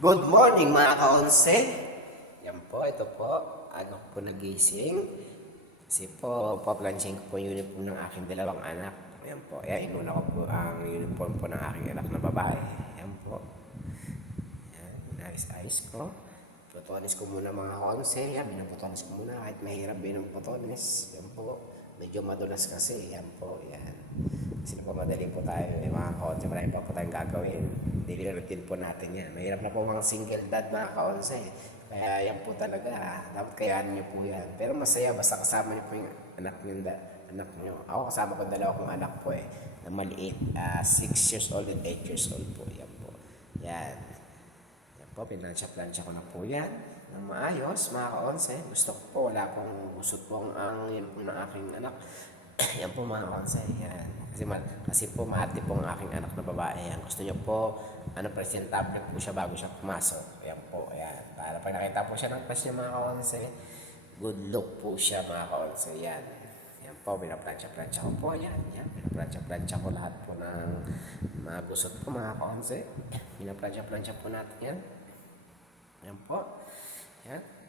Good morning mga kaonse. Yan po, ito po. Ano po nagising. Kasi po, paplansing ko po yung uniform ng aking dalawang anak. Yan po. Yan, inuna ko po ang uniform po ng aking anak na babae. Yan po. Yan, ayos-ayos ko. Putonis ko muna mga kaonse. Yan, binaputonis ko muna kahit mahirap binuputonis. Yan po. Medyo madulas kasi. Yan po, yan. Kasi napamadali po tayo. Eh, mga kaonse, marami pa po tayong gagawin. Daily routine po natin yan. Mahirap na po mga single dad mga kaonse. Kaya yan po talaga. Dapat kayanin niyo po yan. Pero masaya basta kasama niyo po yung anak niyo. Anak niyo. Ako kasama ko dalawa kong anak po eh. Na maliit. 6 years old and 8 years old po. Yan po. Yan. Yan po, pinansya-plansya ko na po yan. Nang maayos, mga kaonse. Gusto ko po, wala pong usot po ang, yan po ng aking anak. yan po mga kaonse. Yan. Kasi, ma- kasi po, mahati po ang aking anak na babae. Yan. Gusto niyo po, ano, presentable po siya bago siya pumasok. Yan po, yan. Para pag nakita po siya ng class niya mga kaonse, good look po siya mga kaonse. Yan. Yan po, pinaplansya-plansya ko po. Yan, yan. Pinaplansya-plansya ko lahat po ng mga gusot po mga kaonse. Pinaplansya-plansya po natin yan. Yan po. Yan.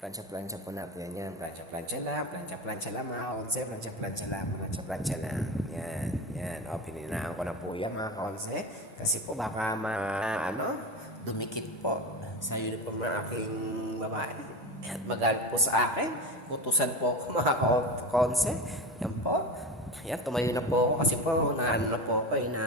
Plansya-plansya po natin yan. yan. Plansya-plansya lang. Plansya-plansya lang mga kaonse. Plansya-plansya lang. Plansya-plansya lang. Yan. Yan. O, pininaan ko na po yan mga kaonse. Kasi po baka ma, ano, dumikit po sa uniform ng aking babae. At magalit po sa akin. Kutusan po ako mga ka- kaonse. Yan po. Yan, tumayo na po ako kasi po naano na po ako eh, na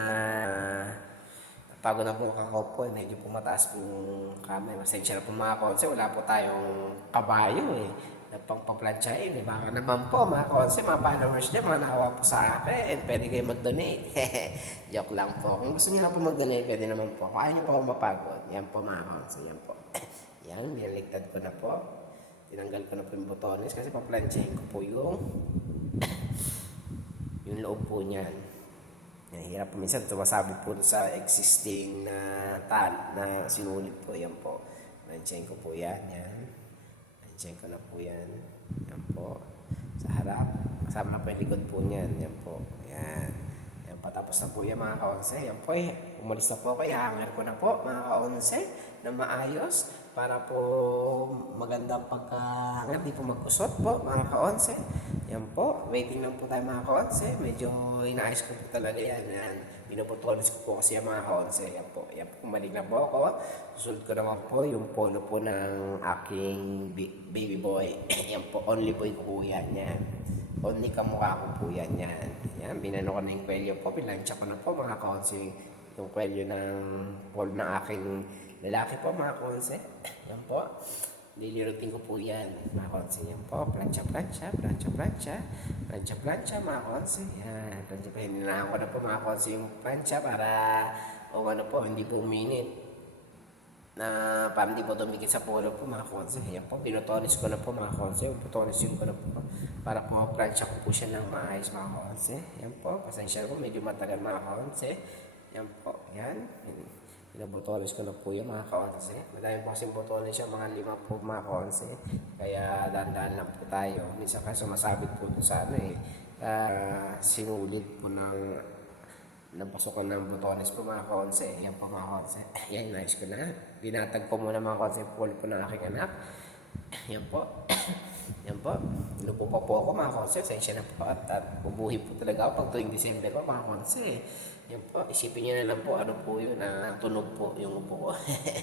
Pagod na po kakaupo, eh. medyo po mataas po yung kamay. Masensya na po mga konse, wala po tayong kabayo eh. Na pangpaplansyain eh. Baka naman po mga konse, mga followers niya, mga nakawa po sa akin. Pwede kayo mag-donate. Joke lang po. Kung gusto niyo na po mag-donate, pwede naman po. Kaya niyo po ako mapagod. Yan po mga konse, yan po. yan, niligtad ko na po. Tinanggal ko na po yung botones kasi paplansyahin ko po yung yung loob po niyan. Hirap po minsan tumasabi po sa existing na tan na sinulit po. Yan po. Nandiyan ko po yan. Yan. Nandiyan ko na po yan. Yan po. Sa harap. Kasama na po yung likod po niyan. Yan po. Yan. Yan patapos na po yan mga kaonse. Yan po eh. Umalis na po kaya hanger ko na po mga kaonse na maayos para po magandang pagkahangar. Di po magkusot po mga kaonse. Yan po. Waiting lang po tayo mga kaonse. Medyo inaayos ko po talaga yan. Yan. Pinuputulis ko po kasi yung mga kaonse. Yan po. Yan po. Kumalig na po ako. Susunod ko naman po yung polo po ng aking baby boy. yan po. Only boy ko yan. Yan. Only kamukha ko po yan. Yan. Yan. Binano ko na yung kwelyo po. Pinansya ko na po mga kaonse. Yung kwelyo ng polo ng aking lalaki po mga kaonse. Yan po. Daily routine ko po yan, mga konse. Yan po, plancha, plancha, plancha, plancha, plancha, plancha, mga konse. Yan, plancha. Hininahan ko na po mga konse yung plancha para, o ano po, hindi po uminit. Na para hindi po tumikit sa polo po mga konse. Yan po, binotonis ko na po mga konse. Putonis ko na po para po plancha ko po siya ng maayos mga konse. Yan po, pasensya ko, medyo matagal mga konse. Yan po, yan. Pinabotones ko na po yung mga kaonse. Madami po kasing botones siya, mga lima po mga kaonse. Kaya dahan-dahan lang po tayo. Minsan kasi sumasabit po dun sa ano eh. Uh, sinulit po ng pasukan ng botones po mga kaonse. Yan po mga kaonse. Yan, nice ko na. Binatag po muna mga kaonse po po ng aking anak. Yan po. Yan po. Inupo pa po ako mga konse. Sensya na po. At, at bubuhi po talaga ako pag tuwing December po mga konse. Yan po. Isipin niyo na lang po ano po yun. Na tunog po yung upo ko.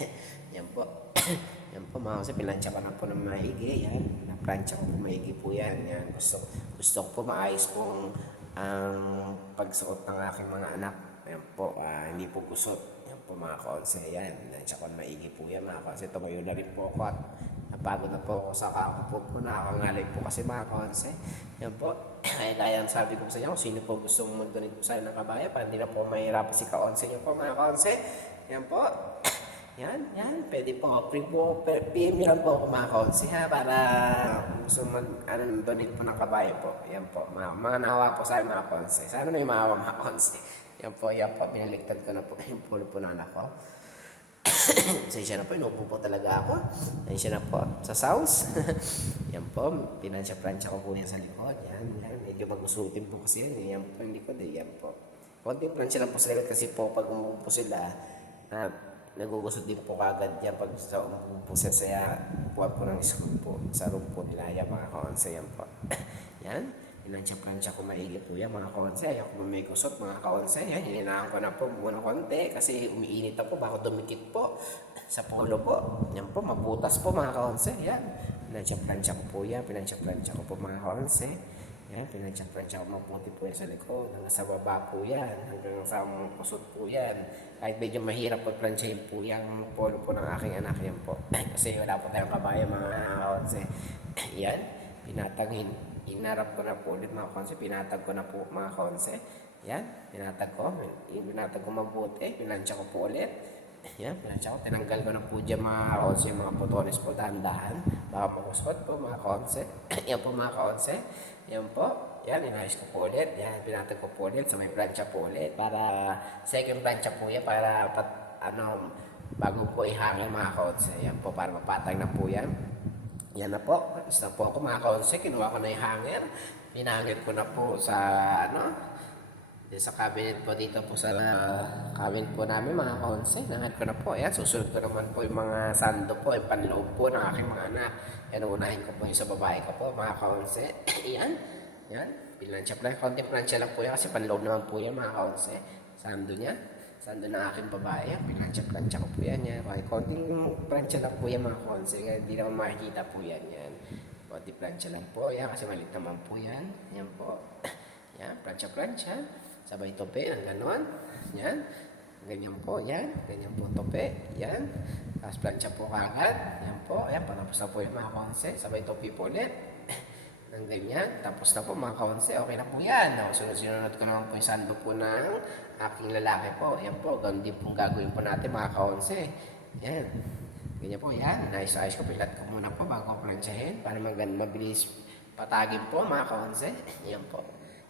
yan po. yan po mga konse. Pinansya ko na po ng maigi. Yan. Naplansya ko po maigi po yan. Yan. Gusto, gusto ko po maayos pong ang pagsuot ng aking mga anak. Yan po. ah, hindi po gusot. Yan po mga konse. Yan. Pinansya ko maigi po yan mga konse. Tumayo na rin po ako at Napagod na po ako sa kakapot po. Nakakangalay po kasi mga kaonse. Yan po. Ay, kaya ang sabi ko sa inyo, sino po gusto mong mag-donate po sa ng kabaya para hindi na po mahirapan si kaonse niyo po mga kaonse. Yan po. Yan, yan. Pwede po. Free po. PM niyo lang po ako mga kaonse ha. Para gusto mag, ano, donate po ng kabaya po. Yan po. Mga, mga nahawa po sa mga kaonse. Sana may mahawa mga kaonse. Yan po, yan po. Binaligtad ko na po yung pulo po ng anak ko. Pasensya na po, inupo po talaga ako. Pasensya na po sa sauce. yan po, pinansya-plansya ko po yan sa likod. Yan, yan. Medyo magusutin po kasi yan. eh. Yan po yung likod eh. Yan po. Konting plansya lang po sa likod kasi po pag umupo sila, ah, nagugusot din po kagad yan pag sa umupo po siya sa buwan po ng school po. Sa room po nila yan mga kaonse yan po. yan. Pinansya-plansya ko maigi po yan mga kaonse. Ayaw ko may kusot mga kaonse. Yan, hininaan ko na po muna konti kasi umiinit na po. Baka dumikit po sa polo po. Yan po, mabutas po mga kaonse. Yan. Pinansya-plansya ko po yan. Pinansya-plansya ko po mga kaonse. Yan, pinansya-plansya ko mabuti po yan sa likod. Hanggang sa baba po yan. Hanggang sa kusot po yan. Kahit medyo mahirap po plansyahin po yung polo po ng aking anak yan po. kasi wala po tayong kabayan mga kaonse. Yan, pinatangin. Inarap ko na po ulit mga konse. Pinatag ko na po mga konse. Yan, pinatag ko. Pinatag ko mabuti. Pinansya ko po ulit. Yan, pinansya ko. Tinanggal ko na po dyan mga konse. Mga putones po dahan-dahan. Baka po kusot po mga konse. Yan po mga konse. Yan po. Yan, inayos ko po ulit. Yan, pinatag ko po ulit sa may plancha po ulit. Para second plancha po yan. Para pat, ano, bago po ihangin mga konse. Yan po, para mapatag na po yan. Yan na po. Na po ako mga kaonse. Kinuha ko na yung hanger. Pinangit ko na po sa ano. Sa cabinet po dito po sa uh, cabinet po namin mga kaonse. Nangat ko na po. Yan. Susunod ko naman po yung mga sando po. Yung panloob po ng aking mga anak. Yan. Unahin ko po yung sa babae ko po mga kaonse. yan. Yan. Pinansya plan. Konting plansya lang po yan. Kasi panloob naman po yan mga kaonse. Sando niya. Sando ng aking babae. Yan. Pinansya-plansya ko po yan. yan. Okay. Konting plansya lang po yan mga kaonse. Hindi naman makikita po yan. Yan. Konting plansya lang po. Yan. Kasi malit naman po yan. Yan po. Yan. Plansya-plansya. Sabay tope. Ang ganon. Yan. Ganyan po. Yan. Ganyan po tope. Yan. Tapos plansya po kagad. Yan po. Yan. Patapos na po yung mga kaonse. Sabay tope po ulit ng ganyan. Tapos na po mga kaonse, okay na po yan. No, sunod-sunod ko naman po yung sando po ng aking lalaki po. Yan po, ganun din po gagawin po natin mga kaonse. Yan. Ganyan po yan. Nice-ayos ko. Pilat ko muna po bago ko plansyahin para magand mabilis patagin po mga kaonse. Yan po.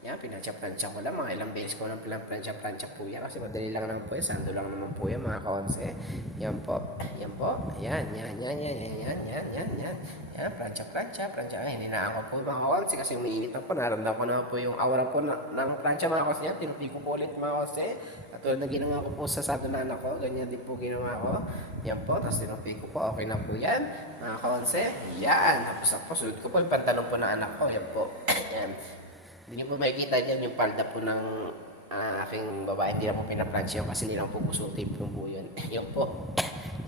Yan, pinansya-plansya ko lang. Mga ilang beses ko lang pinansya-plansya po yan. Kasi madali lang naman po yan. Sando lang naman po yan mga kaonse. Yan po. Yan po. Yan, yan, yan, yan, yan, yan, yan, yan, yan. Yan, plansya-plansya, plansya. Ay, hininaan ko po mga kaonse kasi umiinit na po. Naramdaman ko na po yung aura po na, ng plansya mga kaonse. Yan, tinupi ko po ulit mga kaonse. At tulad na ginawa ko po sa sado na anak ko, ganyan din po ginawa ko. Yan po, tapos tinupi ko po. Okay na po yan. Mga kaonse, yan. Tapos ako, suot ko po yung pantalon po ng anak ko. Yan po. yan. Hindi niyo po makikita dyan yung palda po ng ah, aking babae. Hindi na po pinaplansya kasi hindi lang po gusutin po po yun. yun po.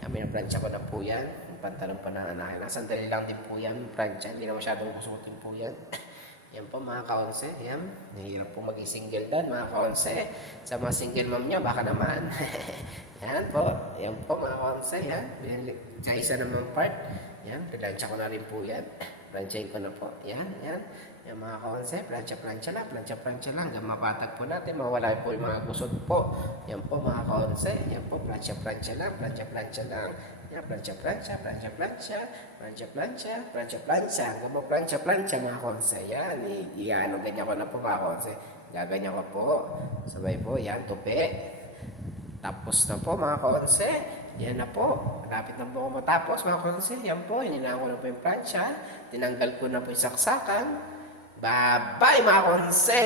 Yan, pinaplansya ko na po yan. Yung pantalon po ng anak. Nasandali lang din po yan. Plansya. Hindi na masyadong gusutin po yan. Yan po mga kaonse. Yan. Nahirap po maging single dad mga kaonse. Sa mga single mom niya, baka naman. yan po. Yan po mga kaonse. Yan. Sa isa naman part. Yan. Pilansya ko na rin po yan. Plansyahin ko na po. Yan. Yan. Yan mga kaonse. Plansya-plansya lang. Plansya-plansya lang. Hanggang mapatag po natin. Mawala po yung mga gusot po. Yan po mga kaonse. Yan po. Plansya-plansya lang. Plansya-plansya lang. Yan. Plansya-plansya. Plansya-plansya. Plansya-plansya. Plansya-plansya. Hanggang mo plansya-plansya mga kaonse. Yan. I- Iano ganyan ko na po mga kaonse. Gaganyan ko po. Sabay po. Yan. Tupi. Tapos na po mga kaonse. Yan na po. Malapit na po matapos mga kaonse. Yan po. Ininaan ko na po yung plancha. Tinanggal ko na po yung saksakan. Bye-bye mga kaonse.